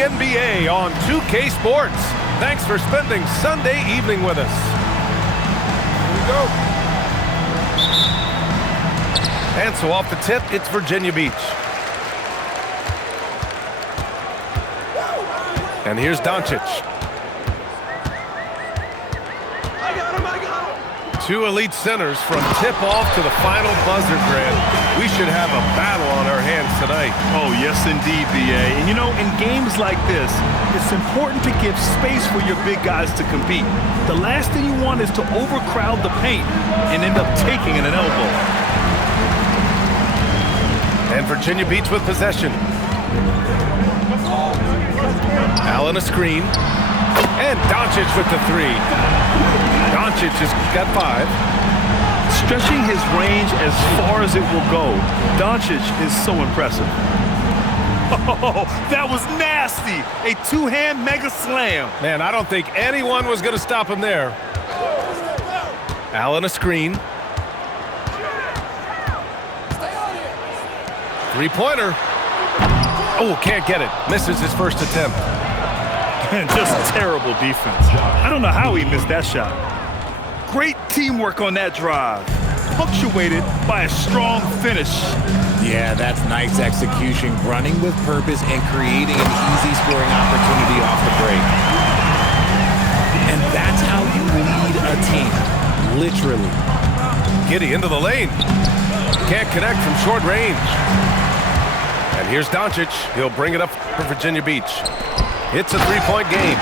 the NBA on 2K Sports. Thanks for spending Sunday evening with us. Here we go. And so off the tip, it's Virginia Beach. And here's Doncic. Two elite centers from tip-off to the final buzzer, Grant. We should have a battle on our hands tonight. Oh, yes, indeed, B.A. And, you know, in games like this, it's important to give space for your big guys to compete. The last thing you want is to overcrowd the paint and end up taking an elbow. And Virginia Beach with possession. Allen a screen. And Doncic with the three. Doncic has got 5. Stretching his range as far as it will go, Doncic is so impressive. Oh, that was nasty. A two-hand mega slam. Man, I don't think anyone was going to stop him there. Allen a screen. Three-pointer. Oh, can't get it. Misses his first attempt. Just terrible defense. I don't know how he missed that shot. Great teamwork on that drive, punctuated by a strong finish. Yeah, that's nice execution, running with purpose and creating an easy scoring opportunity off the break. And that's how you lead a team, literally. Giddey into the lane. Can't connect from short range. And here's Doncic. He'll bring it up for Virginia Beach. It's a three-point game.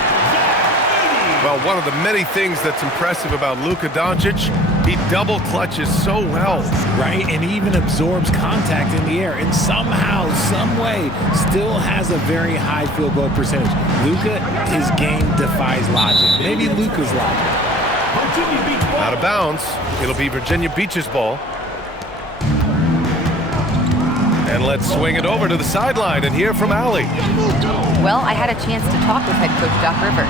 Well, one of the many things that's impressive about Luka Doncic, he double clutches so well. Right, and he even absorbs contact in the air and somehow, some way, still has a very high field goal percentage. Luka, his game defies logic. Maybe Luka's logic. Out of bounds. It'll be Virginia Beach's ball. And let's swing it over to the sideline and hear from Allie. Well, I had a chance to talk with head coach Doc Rivers.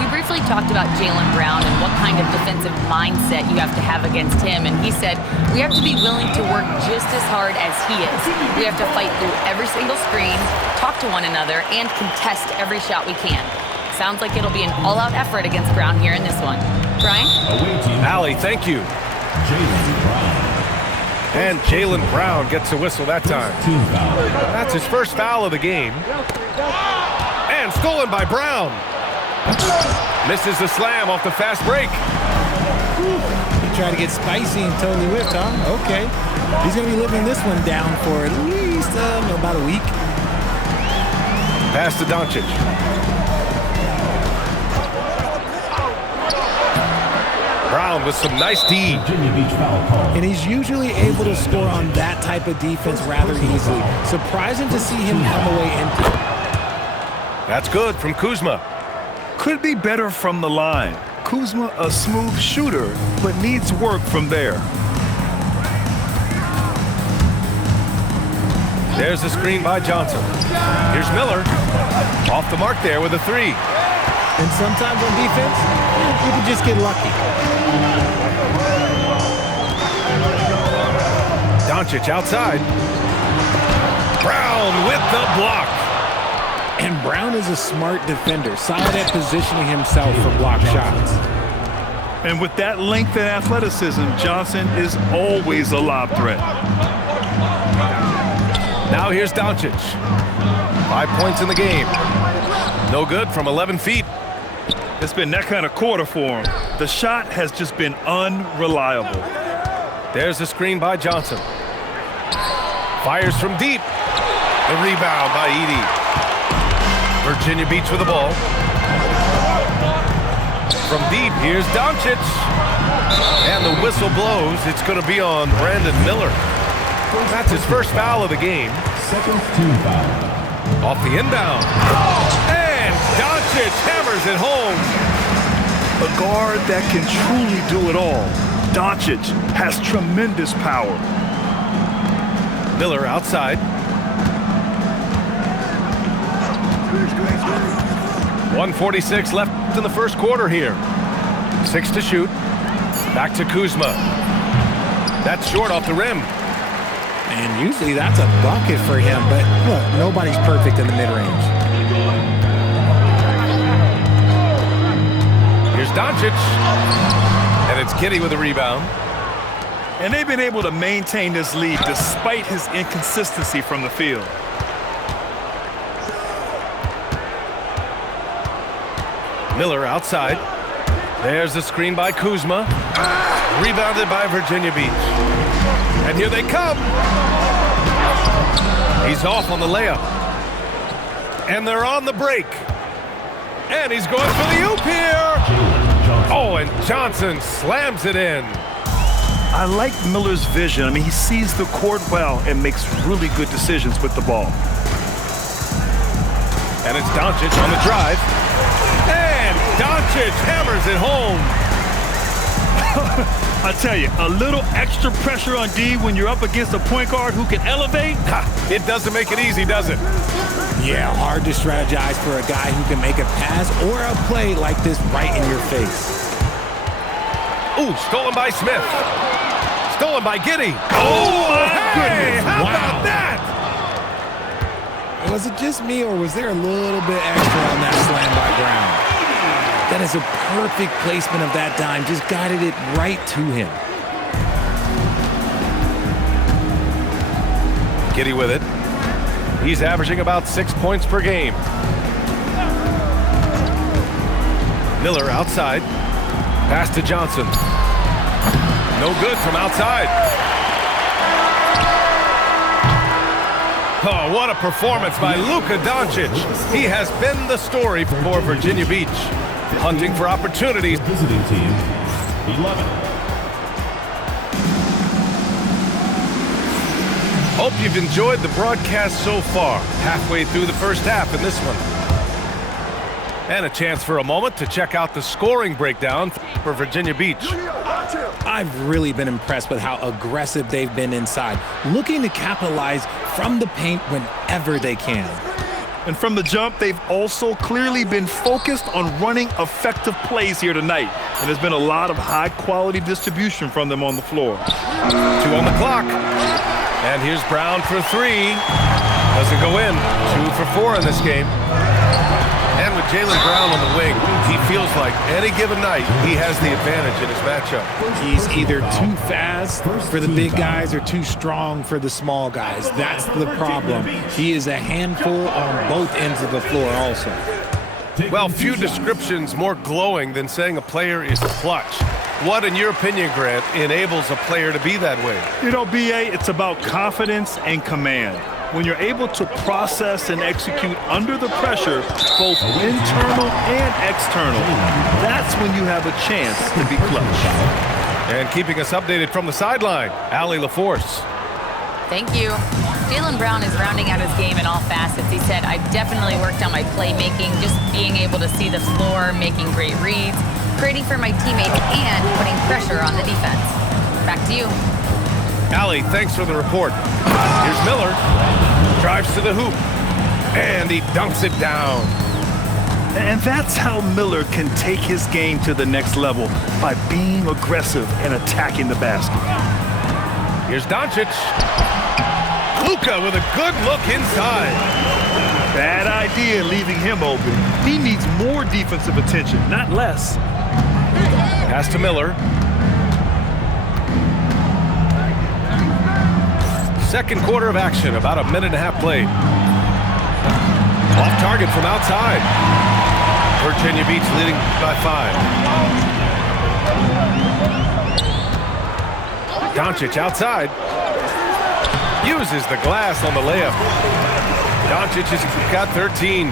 We briefly talked about Jaylen Brown and what kind of defensive mindset you have to have against him, and he said we have to be willing to work just as hard as he is. We have to fight through every single screen, talk to one another, and contest every shot we can. Sounds like it'll be an all-out effort against Brown here in this one. Brian? Allie, thank you. And Jaylen Brown gets a whistle that time. That's his first foul of the game. And stolen by Brown. Misses the slam off the fast break. He tried to get spicy and totally whipped, huh? Okay. He's going to be living this one down for at least about a week. Pass to Doncic. Brown with some nice D. And he's usually able to score on that type of defense rather easily. Surprising to see him come away empty. That's good from Kuzma. Could be better from the line. Kuzma, a smooth shooter, but needs work from there. There's the screen by Johnson. Here's Miller. Off the mark there with a three. And sometimes on defense, you can just get lucky. Doncic outside. Brown with the block. And Brown is a smart defender, solid at positioning himself for block shots. And with that length and athleticism, Johnson is always a lob threat. Now here's Doncic. 5 points in the game. No good from 11 feet. It's been that kind of quarter for him. The shot has just been unreliable. There's the screen by Johnson. Fires from deep. The rebound by Edey. Virginia Beach with the ball. From deep, here's Doncic. And the whistle blows. It's going to be on Brandon Miller. That's his first foul of the game. Second team foul. Off the inbound. And Doncic hammers it home. A guard that can truly do it all. Doncic has tremendous power. Miller outside. 1:46 left in the first quarter here. 6 to shoot. Back to Kuzma. That's short off the rim. And usually that's a bucket for him, but look, nobody's perfect in the mid-range. Here's Doncic. And it's Giddey with a rebound. And they've been able to maintain this lead despite his inconsistency from the field. Miller outside. There's the screen by Kuzma. Rebounded by Virginia Beach. And here they come. He's off on the layup. And they're on the break. And he's going for the oop here. Oh, and Johnson slams it in. I like Miller's vision. I mean, he sees the court well and makes really good decisions with the ball. And it's Doncic on the drive. And Doncic hammers it home. I tell you, a little extra pressure on D when you're up against a point guard who can elevate. It doesn't make it easy, does it? Yeah, hard to strategize for a guy who can make a pass or a play like this right in your face. Ooh, stolen by Smith. Stolen by Giddey. Oh, my hey, goodness. how Wow. about that? Was it just me, or was there a little bit extra on that slam by Brown? That is a perfect placement of that dime. Just guided it right to him. Giddey with it. He's averaging about 6 points per game. Miller outside. Pass to Johnson. No good from outside. Oh, what a performance by Luka Doncic. He has been the story for Virginia Beach. Hunting for opportunities. Visiting team, 11. Hope you've enjoyed the broadcast so far. Halfway through the first half in this one. And a chance for a moment to check out the scoring breakdown for Virginia Beach. I've really been impressed with how aggressive they've been inside, looking to capitalize from the paint whenever they can. And from the jump, they've also clearly been focused on running effective plays here tonight. And there's been a lot of high-quality distribution from them on the floor. 2 on the clock. And here's Brown for 3. Doesn't go in. 2 for 4 in this game. And with Jaylen Brown on the wing, he feels like any given night he has the advantage in his matchup. He's either too fast for the big guys or too strong for the small guys. That's the problem. He is a handful on both ends of the floor also. Well, few descriptions more glowing than saying a player is clutch. What, in your opinion, Grant, enables a player to be that way? You know, B.A., it's about confidence and command. When you're able to process and execute under the pressure, both internal and external, that's when you have a chance to be clutch. And keeping us updated from the sideline, Allie LaForce. Thank you. Jaylen Brown is rounding out his game in all facets. He said, I've definitely worked on my playmaking, just being able to see the floor, making great reads, creating for my teammates, and putting pressure on the defense. Back to you. Allie, thanks for the report. Here's Miller. Drives to the hoop. And he dunks it down. And that's how Miller can take his game to the next level, by being aggressive and attacking the basket. Here's Doncic. Luka with a good look inside. Bad idea leaving him open. He needs more defensive attention, not less. Pass to Miller. Second quarter of action, about a minute and a half played. Off target from outside. Virginia Beach leading by 5. Doncic outside. Uses the glass on the layup. Doncic has got 13.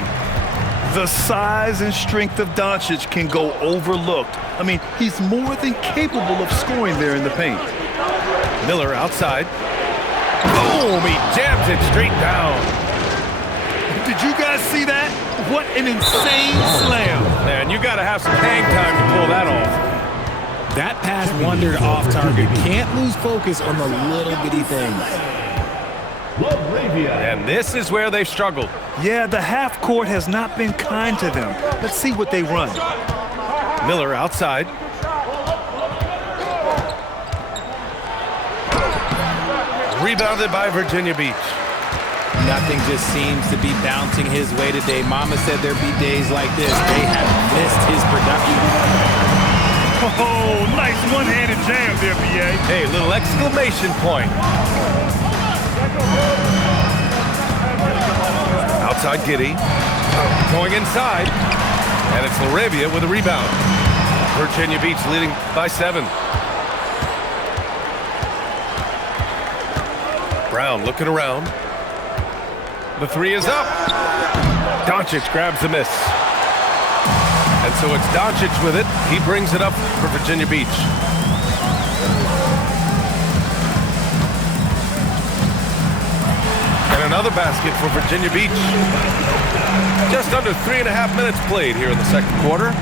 The size and strength of Doncic can go overlooked. I mean, he's more than capable of scoring there in the paint. Miller outside. Boom! He jams it straight down. Did you guys see that? What an insane slam. Man, you got to have some hang time to pull that off. That pass wandered off target. Can't lose focus on the little bitty things. And this is where they've struggled. Yeah, the half court has not been kind to them. Let's see what they run. Miller outside. Rebounded by Virginia Beach. Nothing just seems to be bouncing his way today. Mama said there'd be days like this. They have missed his production. Oh, nice one-handed jam there, BA. Hey, little exclamation point. Outside Giddey. Going inside. And it's Laravia with a rebound. Virginia Beach leading by 7. Brown looking around. The 3 is up. Doncic grabs the miss. And so it's Doncic with it. He brings it up for Virginia Beach. And another basket for Virginia Beach. Just under 3.5 minutes played here in the second quarter.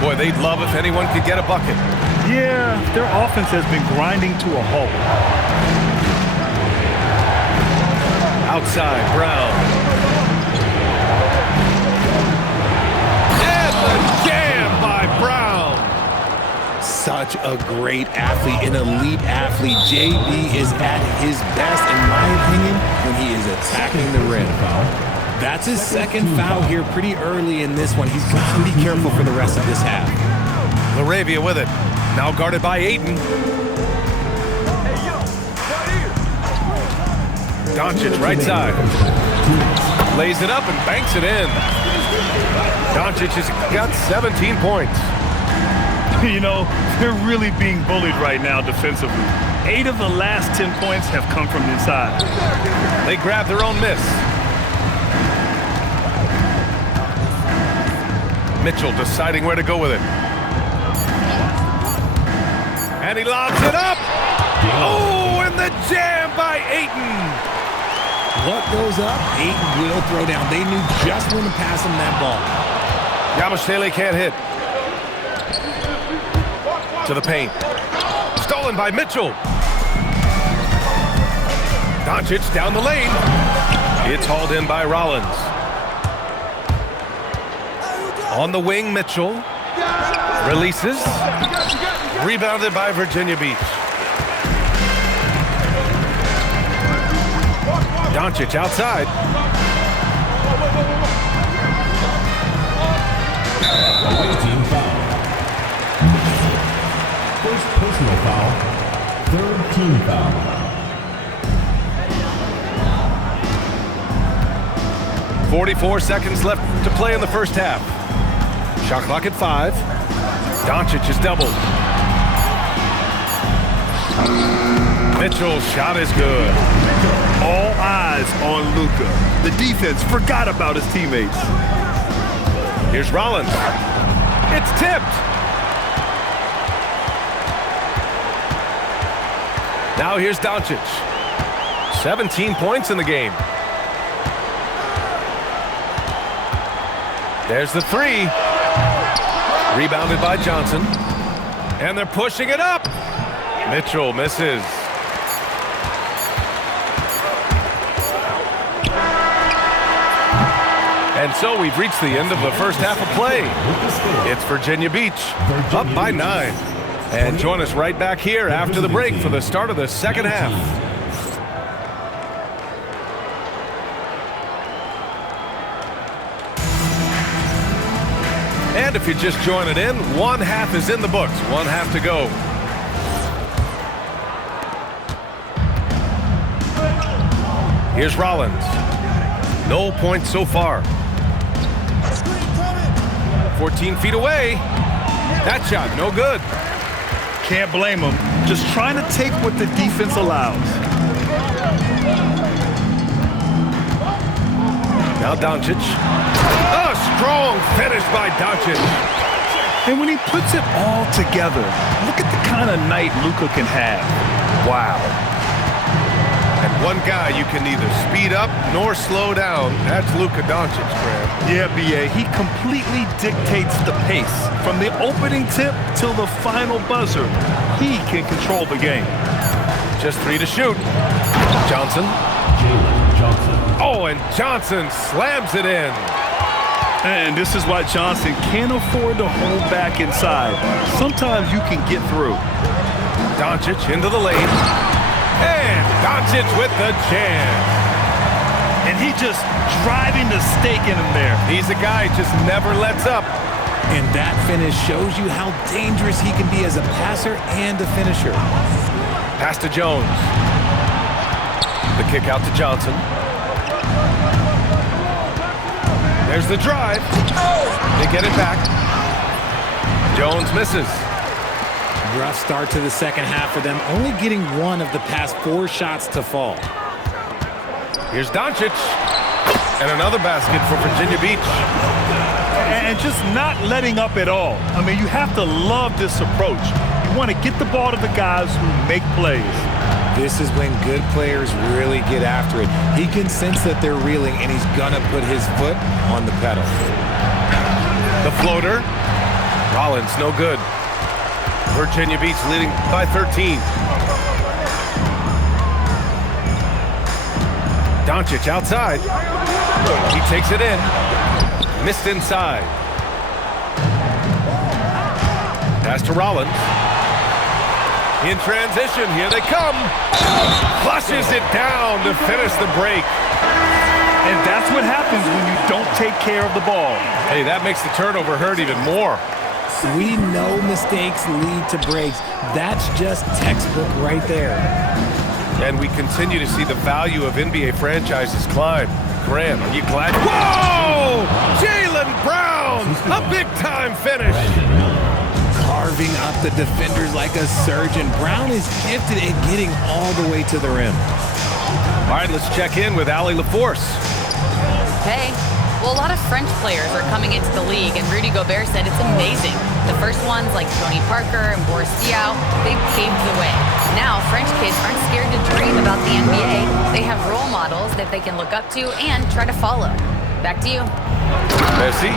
Boy, they'd love if anyone could get a bucket. Yeah, their offense has been grinding to a halt. Outside, Brown. And the jam by Brown. Such a great athlete, an elite athlete. JB is at his best, in my opinion, when he is attacking the rim. That's his second foul here pretty early in this one. He's got to be careful for the rest of this half. Laravia with it. Now guarded by Ayton. Doncic right side. Lays it up and banks it in. Doncic has got 17 points. You know, they're really being bullied right now defensively. 8 of the last 10 points have come from inside. They grab their own miss. Mitchell deciding where to go with it. And he lobs it up. Oh, and the jam by Ayton. What goes up, Ayton will throw down. They knew just when to pass him that ball. Yabusele can't hit. To the paint. Stolen by Mitchell. Doncic down the lane. It's hauled in by Rollins. On the wing, Mitchell. Releases. Rebounded by Virginia Beach. Doncic outside. Away team foul. First personal foul. Third team foul. 44 seconds left to play in the first half. Shot clock at 5. Doncic is doubled. Mitchell's shot is good. All eyes on Luka. The defense forgot about his teammates. Here's Rollins. It's tipped. Now here's Doncic. 17 points in the game. There's the 3. Rebounded by Johnson. And they're pushing it up. Mitchell misses. And so we've reached the end of the first half of play. It's Virginia Beach, up by 9. And join us right back here after the break for the start of the second half. And if you're just joining in, one half is in the books. One half to go. Here's Rollins. No points so far. 14 feet away. That shot, no good. Can't blame him. Just trying to take what the defense allows. Now Doncic. A strong finish by Doncic. And when he puts it all together, look at the kind of night Luka can have. Wow. And one guy you can neither speed up nor slow down. That's Luka Doncic, Graham. Yeah, B.A., he completely dictates the pace. From the opening tip till the final buzzer, he can control the game. Just 3 to shoot. Johnson. Jalen Johnson. Oh, and Johnson slams it in. And this is why Johnson can't afford to hold back inside. Sometimes you can get through. Doncic into the lane. And Doncic with the jam. And he just driving the stake in him there. He's a guy who just never lets up. And that finish shows you how dangerous he can be as a passer and a finisher. Pass to Jones. The kick out to Johnson. There's the drive. They get it back. Jones misses. Rough start to the second half for them, only getting one of the past 4 shots to fall. Here's Doncic. And another basket for Virginia Beach. And just not letting up at all. I mean, you have to love this approach. You want to get the ball to the guys who make plays. This is when good players really get after it. He can sense that they're reeling, and he's going to put his foot on the pedal. The floater. Rollins, no good. Virginia Beach leading by 13. Doncic outside. He takes it in. Missed inside. Pass to Rollins. In transition, here they come. Flushes it down to finish the break. And that's what happens when you don't take care of the ball. Hey, that makes the turnover hurt even more. We know mistakes lead to breaks. That's just textbook right there. And we continue to see the value of NBA franchises climb. Graham, are you glad? Whoa! Jaylen Brown! A big-time finish. Carving up the defenders like a surgeon. Brown is gifted at getting all the way to the rim. All right, let's check in with Allie LaForce. Hey. Well, a lot of French players are coming into the league, and Rudy Gobert said it's amazing. The first ones, like Tony Parker and Boris Diaw, they paved the way. Now, French kids aren't scared to dream about the NBA. They have role models that they can look up to and try to follow. Back to you. Merci.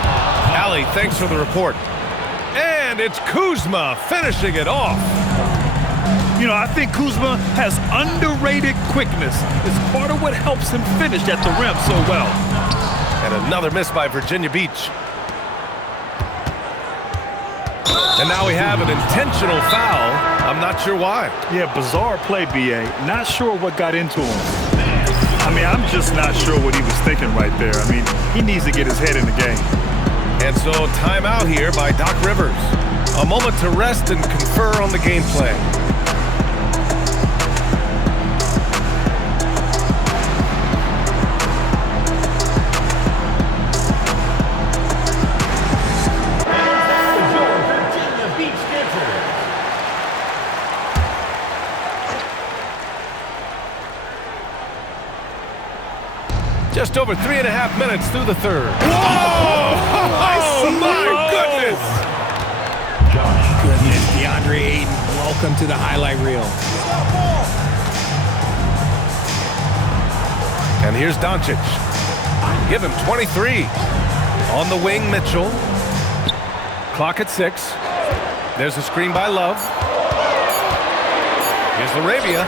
Allie, thanks for the report. And it's Kuzma finishing it off. You know, I think Kuzma has underrated quickness. It's part of what helps him finish at the rim so well. And another miss by Virginia Beach. And now we have an intentional foul. I'm not sure why. Yeah, bizarre play, B.A. Not sure what got into him. I mean, I'm just not sure what he was thinking right there. I mean, he needs to get his head in the game. And so timeout here by Doc Rivers. A moment to rest and confer on the game plan. Just over 3.5 minutes through the third. Whoa! Oh, my goodness! Goodness, DeAndre Ayton, welcome to the highlight reel. And here's Doncic. Give him 23. On the wing, Mitchell. Clock at 6. There's a screen by Love. Here's Laravia.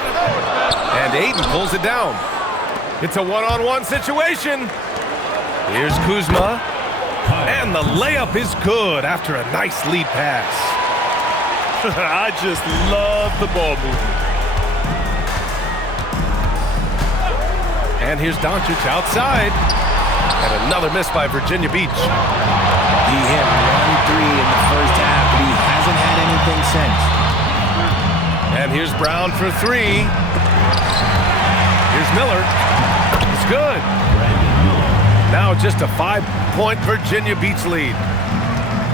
And Ayton pulls it down. It's a one-on-one situation. Here's Kuzma. And the layup is good after a nice lead pass. I just love the ball movement. And here's Doncic outside. And another miss by Virginia Beach. He hit 1 3 in the first half, but he hasn't had anything since. And here's Brown for 3. Here's Miller. It's good. Now just a 5-point Virginia Beach lead.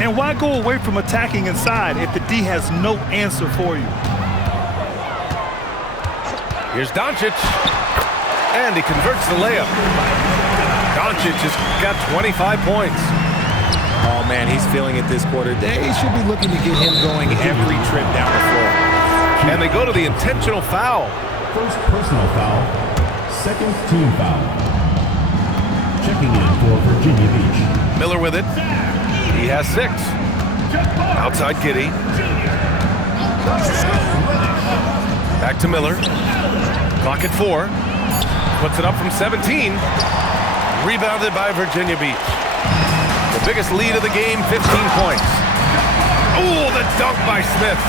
And why go away from attacking inside if the D has no answer for you? Here's Doncic. And he converts the layup. Doncic has got 25 points. Oh, man, he's feeling it this quarter. They should be looking to get him going every trip down the floor. And they go to the intentional foul. First personal foul. Second team foul. Checking in for Virginia Beach. Miller with it. He has 6. Outside Giddey. Back to Miller. Clock at 4. Puts it up from 17. Rebounded by Virginia Beach. The biggest lead of the game, 15 points. Oh, the dunk by Smith.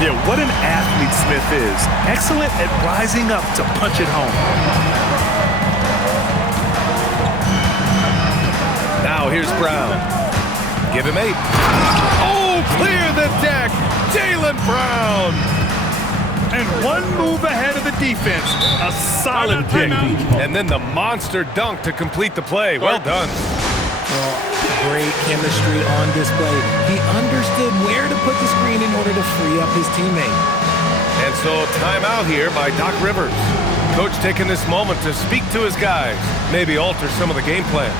Yeah, what an athlete Smith is. Excellent at rising up to punch it home. here's Brown. Give him 8. Oh, clear the deck. Jaylen Brown. And one move ahead of the defense. A solid pick. And then the monster dunk to complete the play. Well done. Well, great chemistry on display. He understood where to put the screen in order to free up his teammate. And so timeout here by Doc Rivers. Coach taking this moment to speak to his guys. Maybe alter some of the game plan.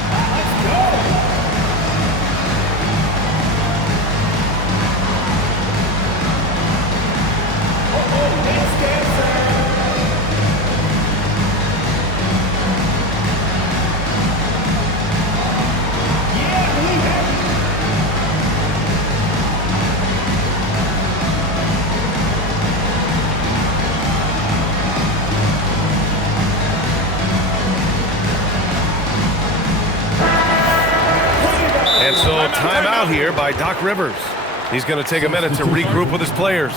And so timeout here by Doc Rivers. He's going to take a minute to regroup with his players.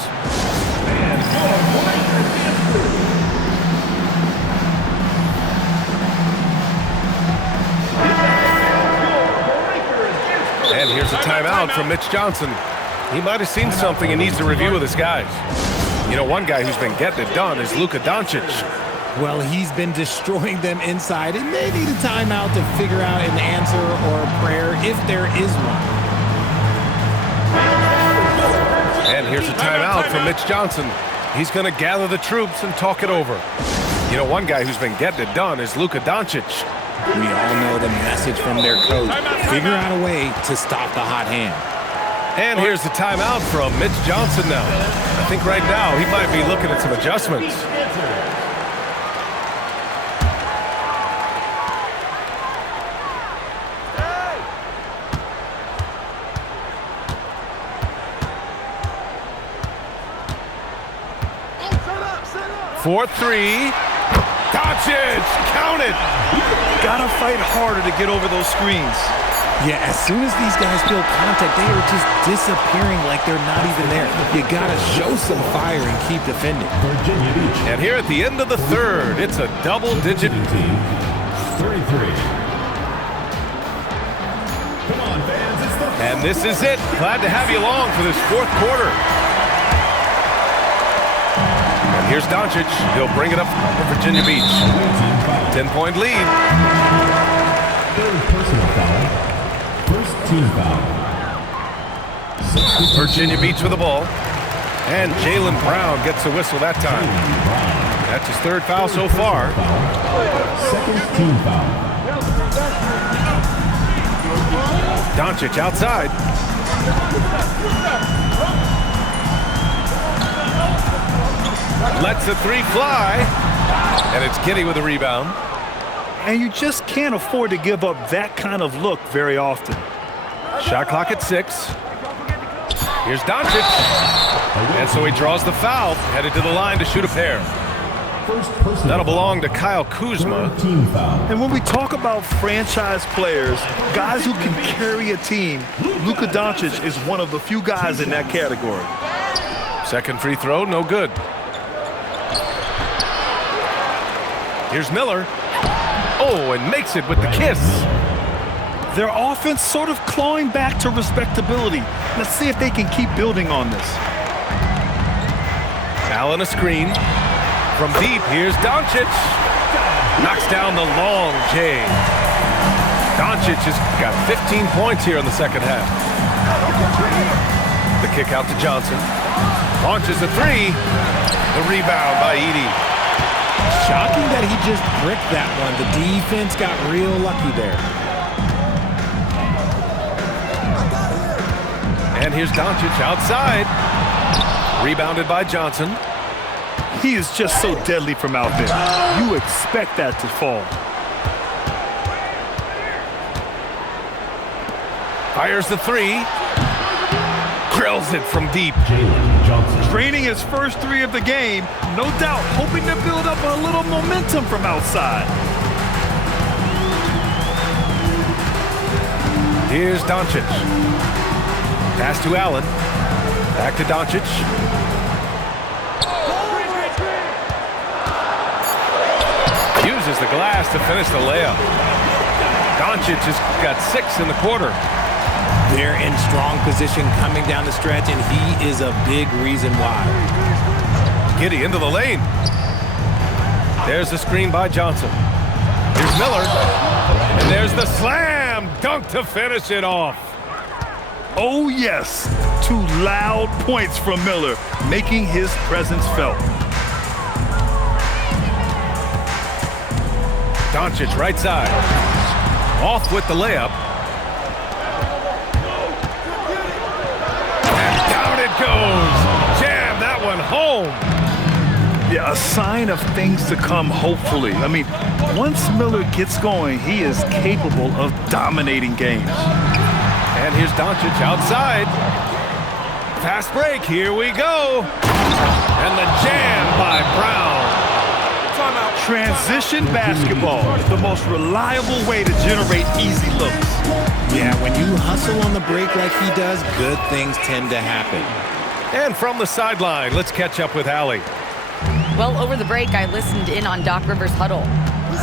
And here's a timeout from Mitch Johnson. He might have seen something and needs to review with his guys. You know, one guy who's been getting it done is Luka Doncic. Well, he's been destroying them inside, and they need a timeout to figure out an answer or a prayer if there is one. And here's a timeout from Mitch Johnson. He's going to gather the troops and talk it over. You know, one guy who's been getting it done is Luka Doncic. We all know the message from their coach. Figure out a way to stop the hot hand. And here's the timeout from Mitch Johnson now. I think right now he might be looking at some adjustments. For 3. Doncic, count it. Gotta fight harder to get over those screens. Yeah, as soon as these guys feel contact, they are just disappearing like they're not even there. You gotta show some fire and keep defending. And here at the end of the third, it's a double-digit team. 33. Come on, fans, it's the And this is it. Glad to have you along for this fourth quarter. And here's Doncic. He'll bring it up for Virginia Beach. 10-point lead. third personal foul. First team foul. Virginia Beach with the ball. And Jaylen Brown gets a whistle that time. That's his third foul so far. Second team foul. Doncic outside. Lets the 3 fly. And it's Giddey with the rebound. And you just can't afford to give up that kind of look very often. Shot clock at 6. Here's Doncic. And so he draws the foul, headed to the line to shoot a pair. First personal That'll belong to Kyle Kuzma. Third team foul. And when we talk about franchise players, guys who can carry a team, Luka Doncic is one of the few guys in that category. Second free throw, no good. Here's Miller. Oh, and makes it with the kiss. Their offense sort of clawing back to respectability. Let's see if they can keep building on this. Allen a screen. From deep, here's Doncic. Knocks down the long J. Doncic has got 15 points here in the second half. The kick out to Johnson. Launches a 3. The rebound by Edey. Shocking that he just bricked that one. The defense got real lucky there. And here's Doncic outside. Rebounded by Johnson. He is just so deadly from out there. You expect that to fall. Fires the 3. Drills it from deep. Jaylen Johnson. Draining his first 3 of the game, no doubt hoping to build up a little momentum from outside. Here's Doncic. Pass to Allen. Back to Doncic. Uses the glass to finish the layup. Doncic has got 6 in the quarter. They're in strong position coming down the stretch, and he is a big reason why. Giddey into the lane. There's the screen by Johnson. Here's Miller. And there's the slam dunk to finish it off. Oh, yes. 2 loud points from Miller, making his presence felt. Doncic right side. Off with the layup. And down it goes. Jam that one home. Yeah, a sign of things to come, hopefully. I mean, once Miller gets going, he is capable of dominating games. And here's Doncic outside. Fast break, here we go. And the jam by Brown. Transition basketball, the most reliable way to generate easy looks. Yeah, when you hustle on the break like he does, good things tend to happen. And from the sideline, let's catch up with Allie. Well, over the break, I listened in on Doc Rivers' huddle.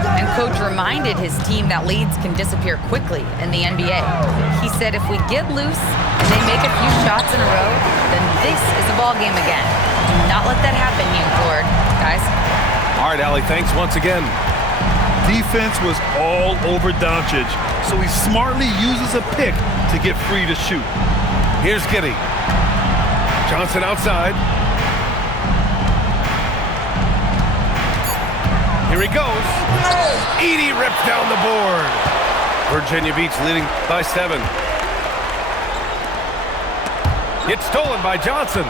And Coach reminded his team that leads can disappear quickly in the NBA. He said if we get loose and they make a few shots in a row, then this is a ball game again. Do not let that happen, he implored. Guys. All right, Allie, thanks once again. Defense was all over Doncic, so he smartly uses a pick to get free to shoot. Here's Giddey. Johnson outside. Here he goes. Edey rips down the board. Virginia Beach leading by 7. It's stolen by Johnson.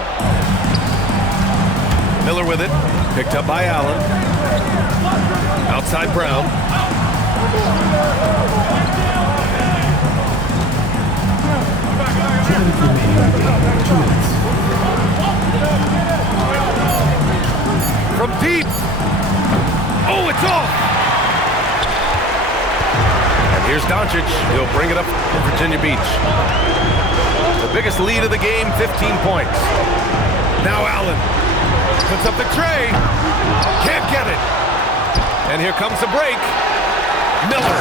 Miller with it. Picked up by Allen. Outside Brown. From deep. Oh, it's off. And here's Doncic. He'll bring it up for Virginia Beach. The biggest lead of the game, 15 points. Now Allen puts up the tray. Can't get it. And here comes the break. Miller.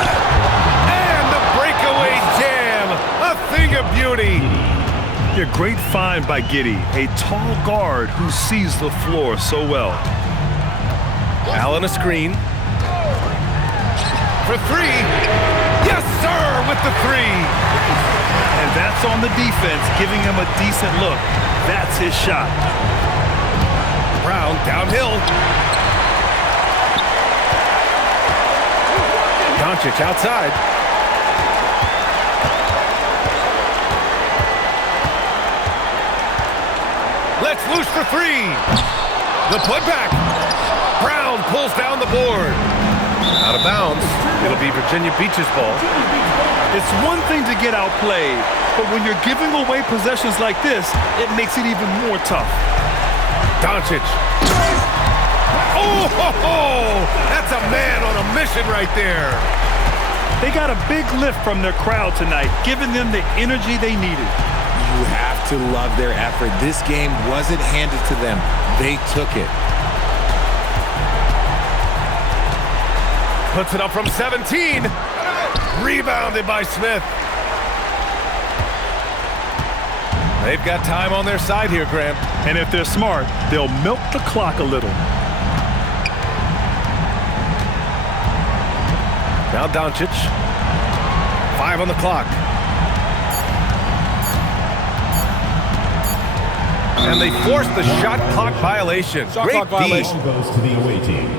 And the breakaway jam. A thing of beauty. Yeah, great find by Giddey, a tall guard who sees the floor so well. Allen a screen. For 3. Yes, sir, with the 3. And that's on the defense, giving him a decent look. That's his shot. Brown downhill. Doncic outside. Let's loose for 3. The putback. Brown pulls down the board. Out of bounds. It'll be Virginia Beach's ball. It's one thing to get outplayed, but when you're giving away possessions like this, it makes it even more tough. Doncic. Oh, ho, ho. That's a man on a mission right there. They got a big lift from their crowd tonight, giving them the energy they needed. You have to love their effort. This game wasn't handed to them. They took it. Puts it up from 17. Rebounded by Smith. They've got time on their side here, Grant. And if they're smart, they'll milk the clock a little. Now Doncic. 5 on the clock. And they force the shot clock violation. Great D. Ball goes to the away team.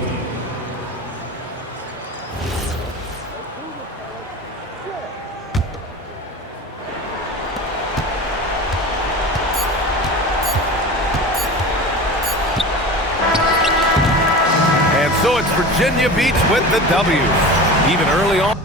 So it's Virginia Beach with the W. Even early on.